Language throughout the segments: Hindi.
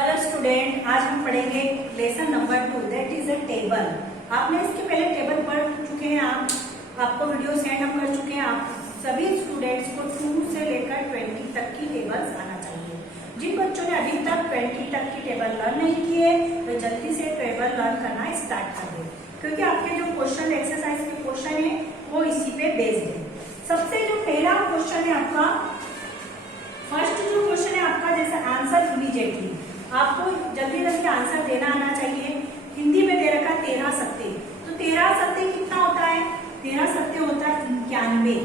हेलो स्टूडेंट, आज हम पढ़ेंगे lesson number 2 that is a table. आपने इसके पहले टेबल पढ़ चुके हैं, आपको वीडियो सेंड हम कर चुके हैं। आप सभी स्टूडेंट्स को 2 से लेकर 20 तक की टेबल्स आना चाहिए। जिन बच्चों ने अभी तक 20 तक की टेबल लर्न नहीं किए तो जल्दी से टेबल लर्न करना स्टार्ट कर दे, क्योंकि आपके जो क्वेश्चन एक्सरसाइज के क्वेश्चन है वो इसी पे बेस्ड है। सबसे जो पहला क्वेश्चन है आपका, फर्स्ट जो क्वेश्चन है आपका, जैसे आंसर इमीडिएटली आपको जल्दी जल्दी आंसर देना आना चाहिए। हिंदी में दे रखा 13 सत्ते, तो 13 सत्ते कितना होता है? 13 सत्ते होता है 91।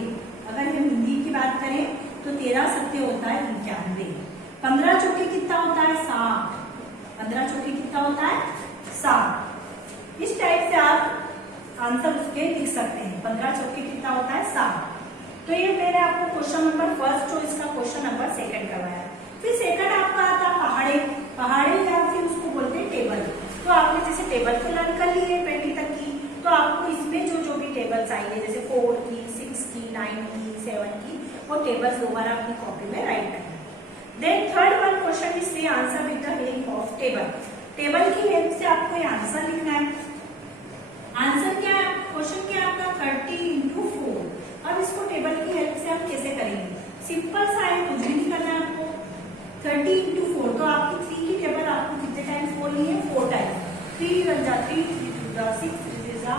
अगर हम हिंदी की बात करें तो 13 सत्ते होता है 91। 15 चौके कितना होता है? 60। 15 चौके कितना होता है? 60। इस टाइप से आप आंसर उसके लिख सकते हैं। 15 चौके कितना होता है? 60। तो ये मैंने आपको क्वेश्चन नंबर फर्स्ट और इसका क्वेश्चन नंबर सेकंड करवाया। फिर सेकंड आपका आता पहाड़े। पहाड़े या फिर उसको बोलते हैं टेबल। तो आपने जैसे टेबल को लर्न कर ली है 20 तक की, तो आपको इसमें जो जो भी टेबल्स आएंगे जैसे 4 की, 6 की, 9 की, 7 की, वो टेबल्स दोबारा अपनी कॉपी में राइट करना है। Then third one question is the answer with the help of table. Table की हेल्प से आपको ये आंसर लिखना है। आंसर क्या है? क्वेश्चन क्या है आपका? 30 × 4। अब इसको टेबल की हेल्प से आप कैसे करेंगे? सिंपल सा है, कुछ भी नहीं करना है आपको। 30 × 4, तो आपकी 3 की टेबल आपको कितने टाइम्स बोलनी है? 4 टाइम्स। 3 1 जा 3, 3 2 जा 6, 3 जा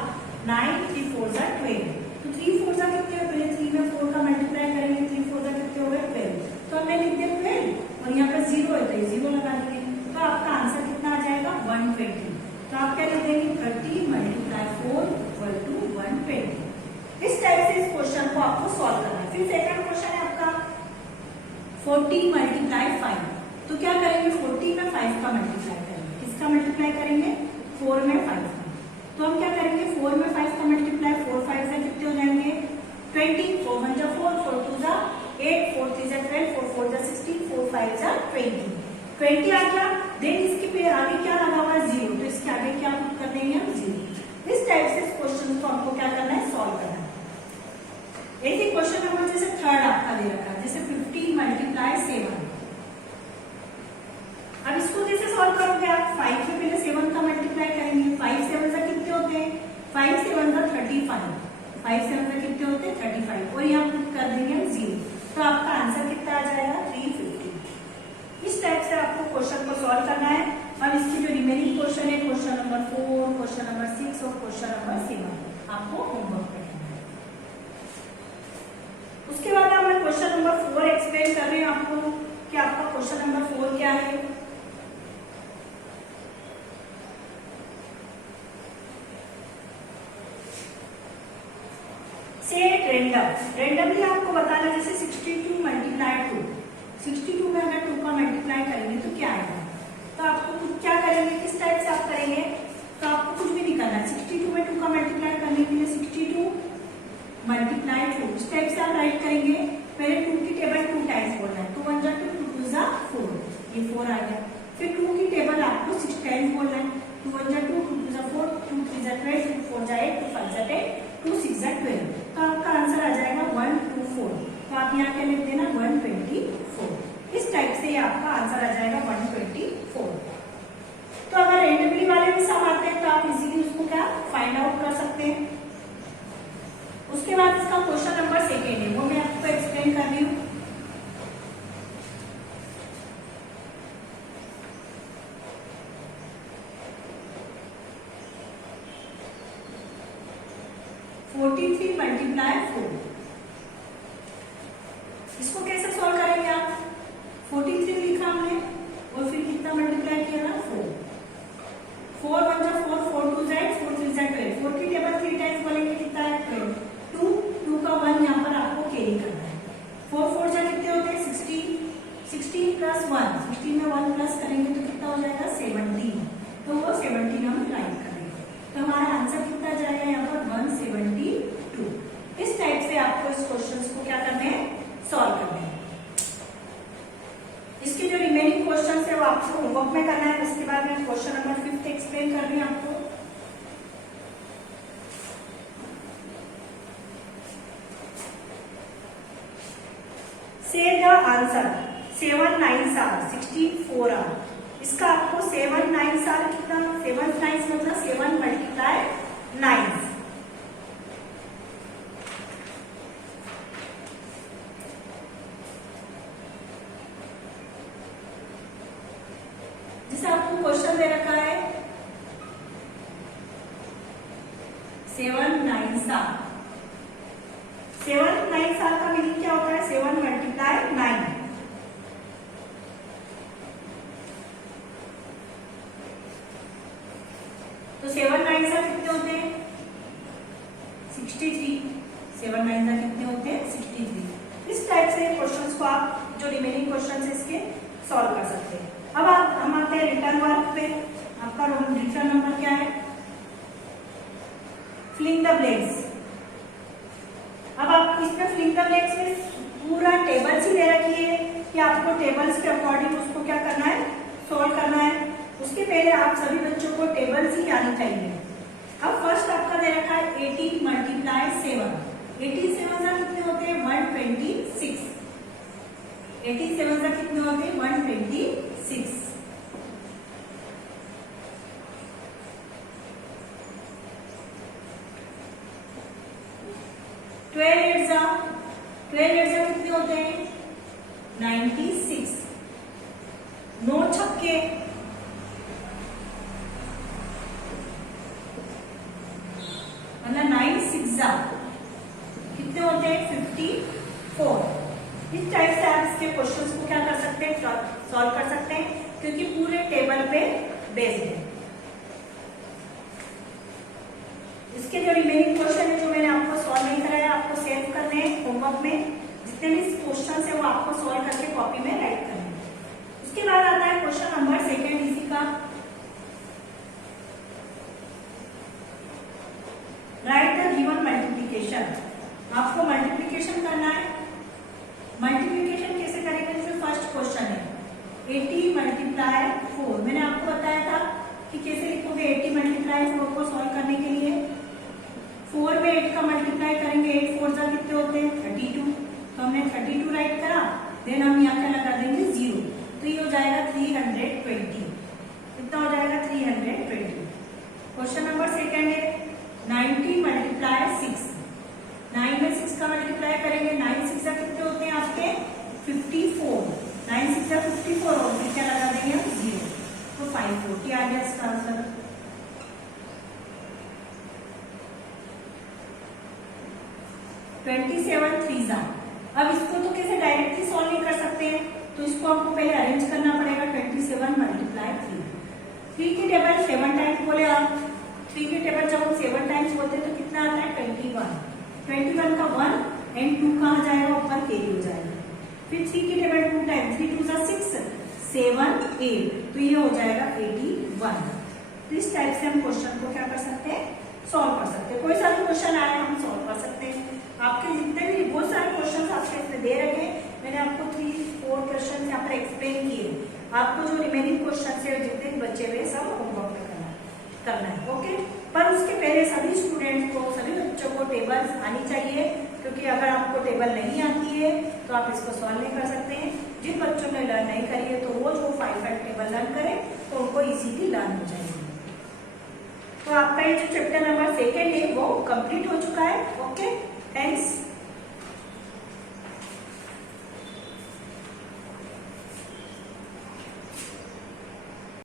9, 3 4 जा 12। तो 3 4 जा कितने हो? पहले 3 में 4 का मल्टीप्लाई करेंगे, 3 4 जा कितने हो गए? 12। तो हमने लिख दिया 12 और यहाँ पे 0 है तो 0 लगा देंगे। तो आपका आंसर कितना आ जाएगा? 120। तो आप क्या लिख देंगे? 30 × 4 = 120। इस टाइप से इस क्वेश्चन को आपको सॉल्व करना है। फिर सेकंड क्वेश्चन है आपका 40 × 5। तो क्या करेंगे? 40 में 5 का मल्टीप्लाई करेंगे। किसका मल्टीप्लाई करेंगे? 4 में 5 का। तो हम क्या करेंगे? 4 में 5 का मल्टीप्लाई, 4 5 से कितने हो जाएंगे? 20। 4 1 जा 4, 4 2 जा 8, 4 3 जा 12, 4 4 जा 16, 4 5 जा 20। 20 आ गया। देन इसके पे आगे क्या लगा हुआ है? 0। तो इसके आगे क्या कर देंगे हम? 0। इस टाइप से इस क्वेश्चन को हमको क्या करना है? सॉल्व करना है। ऐसे क्वेश्चन नंबर जैसे थर्ड आपका दे रखा है, जैसे 15 × 7। अब इसको कैसे सॉल्व करोगे आप? 5 के पहले 7 का मल्टीप्लाई करेंगे। 5 7 से कितने होते हैं? 5 7 से 35। 5 7 से कितने होते हैं? 35। और यहाँ कर देंगे हम 0। तो आपका आंसर कितना आ जाएगा? 350। इस टाइप से आपको क्वेश्चन को सॉल्व करना है। अब इसकी जो रिमेनिंग क्वेश्चन है, क्वेश्चन नंबर 4, क्वेश्चन नंबर 6 और क्वेश्चन नंबर 7 आपको होमवर्क करना है। उसके बाद मैं क्वेश्चन नंबर 4 एक्सप्लेन कर रही हूँ आपको कि आपका क्वेश्चन नंबर 4 क्या है। रेंडमली आपको बताना, जैसे 62 × 2। 62 में अगर 2 का मल्टीप्लाई करेंगे तो क्या आएगा? तो आपको क्या करेंगे? किस टाइप से आप करेंगे? तो आपको कुछ भी नहीं करना। 62 में 2 का मल्टीप्लाई करने के लिए 62 × 2 इस टाइप से आप राइट करेंगे। पहले 2 की टेबल 2 टाइम्स बोलना है। 2 1 जा 2, 2 2 जा 4, ये 4 आ गया। फिर 2 की टेबल आपको 6 टाइम्स बोलना है। 2 1 जा 2, 2 2 जा 4, 2 3 जा 12, 2 4 जा 8, 2 5 जा 10, 2 6 जा 12। तो आपका आंसर आ जाएगा 124। तो आप यहाँ क्या लिख देना? 124। इस टाइप से आपका आंसर आ जाएगा 124। तो अगर रेंडमली वाले भी सम आते हैं तो आप इजीली उसको क्या फाइंड आउट कर सकते हैं। उसके बाद इसका क्वेश्चन नंबर 2 है, वो मैं आपको एक्सप्लेन कर रही हूँ। इसको कैसे सॉल्व करेंगे आप? 43 लिखा हमने और फिर कितना मल्टीप्लाई किया ना? 4। 4 1 जा 4, 4 2 जा 8, 4 3 जा 12। 4 की टेबल 3 टाइम्स बोलेंगे, कितना है? 12। 2 का 1 यहाँ पर आपको कैरी करना है। 4 4 जा कितने होते हैं? 16। 16 + 1, 16 में 1 प्लस करेंगे तो कितना हो जाएगा? 17। तो वो 17 हम राइट करेंगे। तो हमारा आंसर कितना जाएगा यहाँ पर? 172। इस टाइप से आपको इस क्वेश्चन को क्या करना है? सॉल्व करना है। इसके जो रिमेनिंग क्वेश्चन है वो आपको होमवर्क में करना है। उसके बाद मैं क्वेश्चन नंबर 5 एक्सप्लेन कर रही हूँ आपको। से द आंसर 7 9 are 64 are। इसका आपको 7 9 कितना, 7 9 मतलब 7 मल्टीप्लाई 9। जैसे आपको क्वेश्चन दे रखा है 7 9 7 9 का मीनिंग क्या होता है, 7 मल्टीप्लाई 9। तो 7 9 कितने होते हैं, 63। 7 9 कितने होते हैं, 63। इस टाइप से क्वेश्चंस को आप जो रिमेनिंग क्वेश्चंस है इसके सॉल्व कर सकते हैं। अब हम आते हैं रिटर्न वर्क पे। आपका रिटर्न नंबर क्या है, फिलिंग द ब्लैंक्स। अब आपको इसमें फिलिंग द ब्लैंक्स में पूरा टेबल्स ही दे रखी है कि आपको टेबल्स के अकॉर्डिंग उसको क्या करना है, सॉल्व करना है। उसके पहले आप सभी बच्चों को टेबल्स ही आनी चाहिए। अब फर्स्ट आपका दे रखा है 18 मल्टीप्लाई 7। 87 कितने होते हैं, 126। 87 कितने होते हैं, 126। ट्वेल्व कितने होते हैं, 96। 9 छक्के, मतलब 9 6 कितने होते हैं, 54। इस टाइप से आप इसके क्वेश्चंस को क्या कर सकते हैं, सॉल्व कर सकते हैं, क्योंकि पूरे टेबल पे बेस्ड है। इसके जो रिमेनिंग क्वेश्चन है जो मैंने आपको सॉल्व नहीं कराया, आपको सेव करने हैं होमवर्क में। जितने भी क्वेश्चन है वो आपको सॉल्व करके कॉपी में राइट करने हैं। उसके बाद आता है क्वेश्चन नंबर 2 इसी का, राइट द गिवन मल्टीप्लिकेशन। आपको मल्टीप्लिकेशन करना है। मल्टीप्लिकेशन कैसे करेंगे, जो फर्स्ट क्वेश्चन है 80 मल्टीप्लाई 4। मैंने आपको बताया था कि कैसे लिखोगे 80 मल्टीप्लाई 4 को सॉल्व करने के लिए। 4 में 8 का मल्टीप्लाई करेंगे, 8 4 जा कितने होते हैं, 32। तो हमने 32 राइट करा, देन हम यहाँ पे लगा देंगे 0, तो ये हो जाएगा 320। कितना हो जाएगा, 320। क्वेश्चन नंबर 2 है 90 मल्टीप्लाई 6। 9 में 6 का मल्टीप्लाई करेंगे, 9 6 कितने होते हैं आपके, 54। 9 6 54 और फिर क्या लगा देंगे, 0, तो 540 आ गया इसका आंसर। (27 3 अब इसको तो कैसे डायरेक्टली सॉल्व नहीं कर सकते हैं, तो इसको आपको पहले अरेंज करना पड़ेगा। 27 मल्टीप्लाई 3। 3 की टेबल 7 टाइम्स बोले आप, 3 की टेबल जब हम 7 टाइम्स बोलते हैं तो कितना आता है, 21। 21 का 1 एंड 2 कहाँ जाएगा, ऊपर कैरी हो जाएगा। फिर 3 की टेबल 2 टाइम्स, 3 2 6 7 8, तो ये हो जाएगा 81। तो इस टाइप से हम क्वेश्चन को क्या कर सकते हैं, सॉल्व कर सकते हैं। कोई सा भी क्वेश्चन आए हम सॉल्व कर सकते हैं। आपके जितने भी बहुत सारे क्वेश्चन आपके इसमें दे रखे हैं, मैंने आपको 3-4 क्वेश्चन यहाँ पर एक्सप्लेन किए। आपको जो रिमेनिंग क्वेश्चन है जितने भी बचे हुए सब होमवर्क में करना है, ओके। पर उसके पहले सभी स्टूडेंट्स को, सभी बच्चों को टेबल्स आनी चाहिए, क्योंकि अगर आपको टेबल नहीं आती है तो आप इसको सॉल्व नहीं कर सकते हैं। जिन बच्चों ने लर्न नहीं करी है तो वो जो 5 टेबल लर्न करें तो उनको इजीली लर्न हो जाएगी। तो आपका ये जो चैप्टर नंबर 2 है वो कंप्लीट हो चुका है, ओके। थैंक्स।